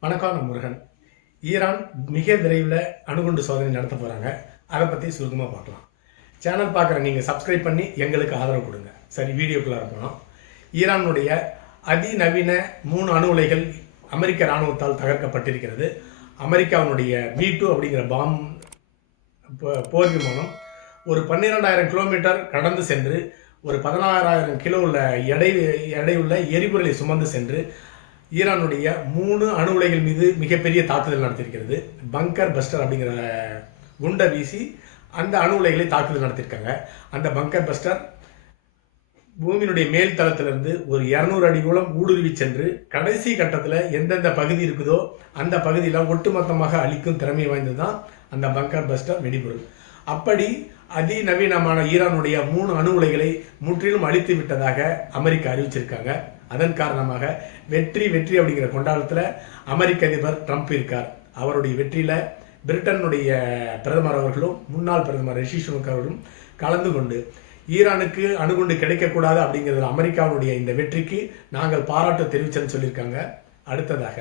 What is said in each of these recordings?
வணக்கம் முருகன். ஈரான் மிக விரைவில் அணுகுண்டு சோதனை நடத்த போகிறாங்க அதை பற்றி சுருக்கமாக பார்க்கலாம். சேனல் பார்க்குற நீங்கள் சப்ஸ்கிரைப் பண்ணி எங்களுக்கு ஆதரவு கொடுங்க. சரி வீடியோக்குள்ளே போகலாம். ஈரானுடைய அதிநவீன மூணு அணு உலைகள் அமெரிக்க இராணுவத்தால் தகர்க்கப்பட்டிருக்கிறது. அமெரிக்காவினுடைய மீ டூ அப்படிங்கிற பாம் போ- போர் விமானம் ஒரு பன்னிரெண்டாயிரம் கிலோமீட்டர் கடந்து சென்று ஒரு பதினாறாயிரம் கிலோ உள்ள எடை எடையுள்ள எரிபொருளை சுமந்து சென்று ஈரானுடைய மூணு அணு உலைகள் மீது மிகப்பெரிய தாக்குதல் நடத்தியிருக்கிறது. பங்கர் பஸ்டர் அப்படிங்கிற குண்டை வீசி அந்த அணு உலைகளை தாக்குதல் நடத்தியிருக்காங்க. அந்த பங்கர் பஸ்டர் பூமியினுடைய மேல் தளத்திலிருந்து ஒரு இரநூறு அடி மூலம் ஊடுருவி சென்று கடைசி கட்டத்தில் எந்தெந்த பகுதி இருக்குதோ அந்த பகுதியில் ஒட்டுமொத்தமாக அழிக்கும் திறமை வாய்ந்தது தான் அந்த பங்கர் பஸ்டர் வெடிபொருள். அப்படி அதிநவீனமான ஈரானுடைய மூணு அணு உலைகளை முற்றிலும் அழித்து விட்டதாக அமெரிக்கா அறிவிச்சிருக்காங்க. அதன் காரணமாக வெற்றி வெற்றி அப்படிங்கிற கொண்டாடத்தில் அமெரிக்க அதிபர் ட்ரம்ப் இருக்கார். அவருடைய வெற்றியில் பிரிட்டனுடைய பிரதமர் அவர்களும் முன்னாள் பிரதமர் ரிஷி சுனக் அவர்களும் கலந்து கொண்டு ஈரானுக்கு அணுகுண்டு கிடைக்கக்கூடாது அப்படிங்கிறது அமெரிக்காவுடைய இந்த வெற்றிக்கு நாங்கள் பாராட்டு தெரிவிச்சேன்னு சொல்லியிருக்காங்க. அடுத்ததாக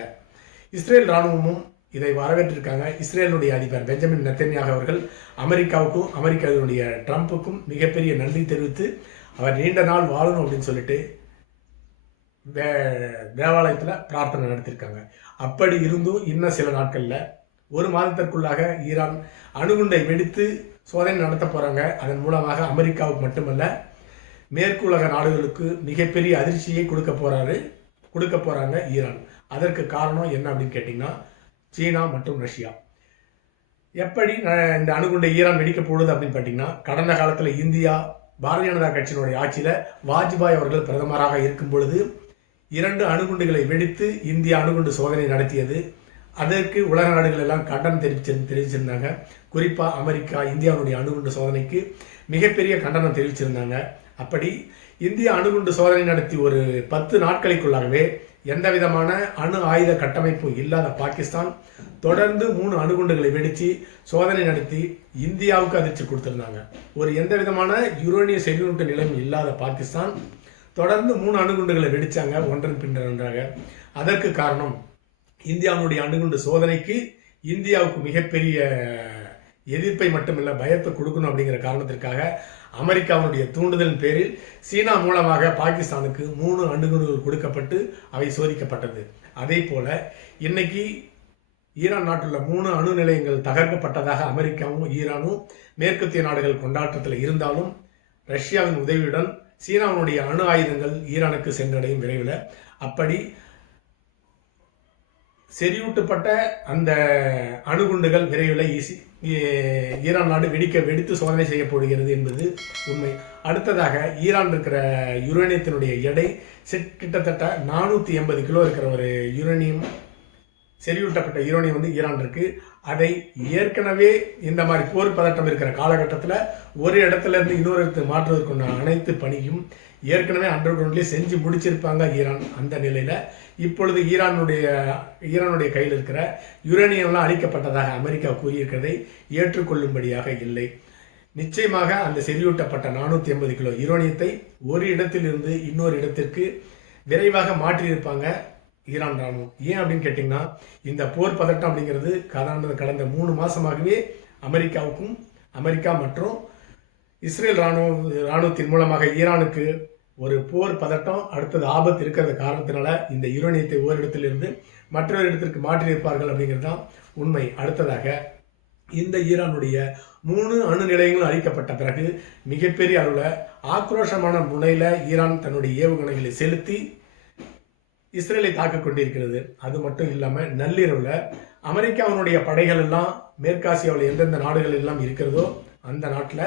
இஸ்ரேல் ராணுவமும் இதை வரவேற்றிருக்காங்க இஸ்ரேலுடைய அதிபர் பெஞ்சமின் நெத்தன்யாக அவர்கள். அமெரிக்காவுக்கும் அமெரிக்காவினுடைய ட்ரம்ப்புக்கும் மிகப்பெரிய நன்றி தெரிவித்து அவர் நீண்ட நாள் வாழணும் அப்படின்னு சொல்லிட்டு வே தேவாலயத்தில் பிரார்த்தனை நடத்தியிருக்காங்க. அப்படி இருந்தும் இன்னும் சில நாட்களில் ஒரு மாதத்திற்குள்ளாக ஈரான் அணுகுண்டை வெடித்து சோதனை நடத்த போகிறாங்க அதன் மூலமாக அமெரிக்காவுக்கு மட்டுமல்ல மேற்கு உலக நாடுகளுக்கு மிகப்பெரிய அதிர்ச்சியை கொடுக்க போகிறாரு கொடுக்க போகிறாங்க ஈரான். அதற்கு காரணம் என்ன அப்படின்னு கேட்டிங்கன்னா சீனா மற்றும் ரஷ்யா. எப்படி இந்த அணுகுண்டை ஈரான் வெடிக்கப் போடுது அப்படின்னு பார்த்தீங்கன்னா கடந்த காலத்தில் இந்தியா பாரதிய ஜனதா கட்சியினுடைய ஆட்சியில் வாஜ்பாய் அவர்கள் பிரதமராக இருக்கும் பொழுது இரண்டு அணுகுண்டுகளை வெடித்து இந்தியா அணுகுண்டு சோதனை நடத்தியது. அதற்கு உலக நாடுகள் எல்லாம் கண்டனம் தெரிவிச்சு தெரிவிச்சிருந்தாங்க. குறிப்பாக அமெரிக்கா இந்தியாவுடைய அணுகுண்டு சோதனைக்கு மிகப்பெரிய கண்டனம் தெரிவிச்சிருந்தாங்க. அப்படி இந்திய அணுகுண்டு சோதனை நடத்தி ஒரு பத்து நாட்களுக்குள்ளாகவே எந்த விதமான அணு ஆயுத கட்டமைப்பும் இல்லாத பாகிஸ்தான் தொடர்ந்து மூணு அணுகுண்டுகளை வெடித்து சோதனை நடத்தி இந்தியாவுக்கு அதிர்ச்சி கொடுத்துருந்தாங்க. ஒரு எந்த விதமான யுரேனிய செறிவூட்ட நிலையம் இல்லாத பாகிஸ்தான் தொடர்ந்து மூணு அணுகுண்டுகளை வெடிச்சாங்க ஒன்றன் பின்னர் ஒன்றாக. அதற்கு காரணம் இந்தியாவுடைய அணுகுண்டு சோதனைக்கு இந்தியாவுக்கு மிகப்பெரிய எதிர்ப்பை மட்டுமில்லை பயத்தை கொடுக்கணும் அப்படிங்கிற காரணத்திற்காக அமெரிக்காவுடைய தூண்டுதலின் பேரில் சீனா மூலமாக பாகிஸ்தானுக்கு மூணு அணுகுண்டுகள் கொடுக்கப்பட்டு அவை சோதிக்கப்பட்டது. அதே போல இன்னைக்கு ஈரான் நாட்டில் மூணு அணு நிலையங்கள் தகர்க்கப்பட்டதாக அமெரிக்காவும் ஈரானும் மேற்கத்திய நாடுகள் கொண்டாட்டத்தில் இருந்தாலும் ரஷ்யாவின் உதவியுடன் சீனாவினுடைய அணு ஆயுதங்கள் ஈரானுக்கு சென்றடையும் விரைவில் அப்படி செறிவூட்டப்பட்ட அந்த அணுகுண்டுகள் விரைவில் ஈசி ஈரான் நாடு வெடிக்க வெடித்து சோதனை செய்யப்படுகிறது என்பது உண்மை. அடுத்ததாக ஈரான் இருக்கிற யுரேனியத்தினுடைய எடை கிட்டத்தட்ட நானூற்றி எண்பது கிலோ இருக்கிற ஒரு யுரேனியம் செறிவூட்டப்பட்ட யுரேனியம் வந்து ஈரான் இருக்கு. அதை ஏற்கனவே இந்த மாதிரி போர் பதட்டம் இருக்கிற காலகட்டத்தில் ஒரு இடத்துல இருந்து இன்னொரு இடத்துக்கு மாற்றுவதற்குண்டான அனைத்து பணியும் ஏற்கனவே அண்டர் கிரவுண்ட்லேயே செஞ்சு முடிச்சிருப்பாங்க ஈரான் அந்த நிலையில். இப்பொழுது ஈரானுடைய ஈரானுடைய கையில் இருக்கிற யுரேனியம்லாம் அழிக்கப்பட்டதாக அமெரிக்கா கூறியிருக்கிறதை ஏற்றுக்கொள்ளும்படியாக இல்லை. நிச்சயமாக அந்த செறிவூட்டப்பட்ட நானூற்றி எண்பது கிலோ யுரேனியத்தை ஒரு இடத்திலிருந்து இன்னொரு இடத்திற்கு விரைவாக மாற்றியிருப்பாங்க ஈரான் ராணுவம் ஏன் அப்படின்னு கேட்டிங்கன்னா இந்த போர் பதட்டம் அப்படிங்கிறது கடந்த கடந்த மூணு மாதமாகவே அமெரிக்காவுக்கும் அமெரிக்கா மற்றும் இஸ்ரேல் ராணுவம் ராணுவத்தின் மூலமாக ஈரானுக்கு ஒரு போர் பதட்டம் அடுத்தது ஆபத்து இருக்கிற காரணத்தினால இந்த யுரேனியத்தை ஓரிடத்திலிருந்து மற்றொரு இடத்திற்கு மாற்றியிருப்பார்கள் அப்படிங்கிறது தான் உண்மை. அடுத்ததாக இந்த ஈரானுடைய மூணு அணு நிலையங்களும் அழிக்கப்பட்ட பிறகு மிகப்பெரிய அளவில் ஆக்ரோஷமான முனையில் ஈரான் தன்னுடைய ஏவுகணைகளை செலுத்தி இஸ்ரேலை தாக்க கொண்டிருக்கிறது. அது மட்டும் இல்லாமல் நள்ளிரவில் அமெரிக்காவினுடைய படைகள் எல்லாம் மேற்காசியாவில் எந்தெந்த நாடுகள் எல்லாம் இருக்கிறதோ அந்த நாட்டில்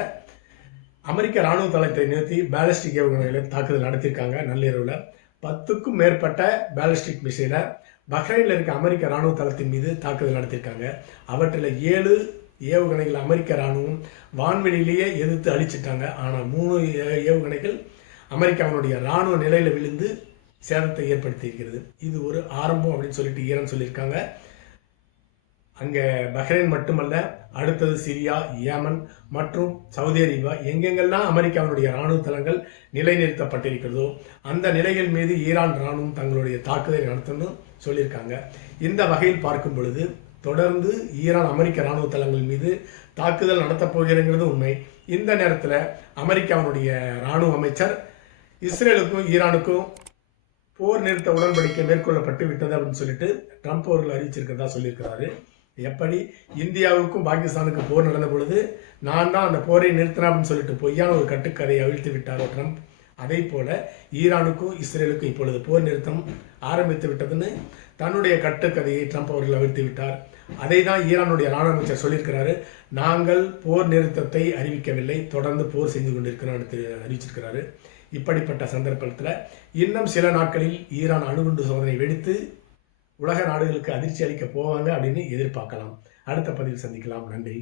அமெரிக்க ராணுவ தளத்தை நிறுத்தி பேலஸ்டிக் ஏவுகணைகளை தாக்குதல் நடத்தியிருக்காங்க நள்ளிரவில். பத்துக்கும் மேற்பட்ட பேலஸ்டிக் மிசைலை பஹ்ரைனில் இருக்க அமெரிக்க ராணுவ தளத்தின் மீது தாக்குதல் நடத்தியிருக்காங்க. அவற்றில் ஏழு ஏவுகணைகள் அமெரிக்க ராணுவம் வான்வெளியிலேயே எதிர்த்து அழிச்சிட்டாங்க ஆனால் மூணு ஏ- ஏவுகணைகள் அமெரிக்காவினுடைய ராணுவ நிலையில் விழுந்து சேதத்தை ஏற்படுத்தியிருக்கிறது. இது ஒரு ஆரம்பம் அப்படின்னு சொல்லிட்டு ஈரான் சொல்லியிருக்காங்க. அங்கே பஹ்ரைன் மட்டுமல்ல அடுத்தது சிரியா யேமன் மற்றும் சவுதி அரேபியா. எங்கெங்கெல்லாம் அமெரிக்காவினுடைய இராணுவ தளங்கள் நிலைநிறுத்தப்பட்டிருக்கிறதோ அந்த நிலைகள் மீது ஈரான் இராணுவம் தங்களுடைய தாக்குதலை நடத்தணும் சொல்லியிருக்காங்க. இந்த வகையில் பார்க்கும் பொழுது தொடர்ந்து ஈரான் அமெரிக்க இராணுவ தளங்கள் மீது தாக்குதல் நடத்தப் போகிறங்கிறது உண்மை. இந்த நேரத்தில் அமெரிக்காவினுடைய இராணுவ அமைச்சர் இஸ்ரேலுக்கும் ஈரானுக்கும் போர் நிறுத்த உடன்படிக்கை மேற்கொள்ளப்பட்டு விட்டது அப்படின்னு சொல்லிட்டு ட்ரம்ப் அவர்கள் அறிவிச்சிருக்கிறதா சொல்லியிருக்கிறாரு. எப்படி இந்தியாவுக்கும் பாகிஸ்தானுக்கும் போர் நடந்த பொழுது நான் தான் அந்த போரை நிறுத்தினா அப்படின்னு சொல்லிட்டு பொய்யான ஒரு கட்டுக்கதையை அவிழ்த்து விட்டாரோ ட்ரம்ப்? அதே போல ஈரானுக்கும் இஸ்ரேலுக்கும் இப்பொழுது போர் நிறுத்தம் ஆரம்பித்து விட்டதுன்னு தன்னுடைய கட்டுக்கதையை ட்ரம்ப் அவர்கள் அவிழ்த்து விட்டார். அதை தான் ஈரானுடைய ராணுவ அமைச்சர் சொல்லியிருக்கிறாரு. நாங்கள் போர் நிறுத்தத்தை அறிவிக்கவில்லை தொடர்ந்து போர் செஞ்சு கொண்டிருக்கிறோம் அறிவிச்சிருக்கிறாரு. இப்படிப்பட்ட சந்தர்ப்பத்தில் இன்னும் சில நாட்களில் ஈரான் அணுகுண்டு சோதனை வெடித்து உலக நாடுகளுக்கு அதிர்ச்சி அளிக்க போவாங்க அப்படின்னு எதிர்பார்க்கலாம். அடுத்த பதிவில் சந்திக்கலாம். நன்றி.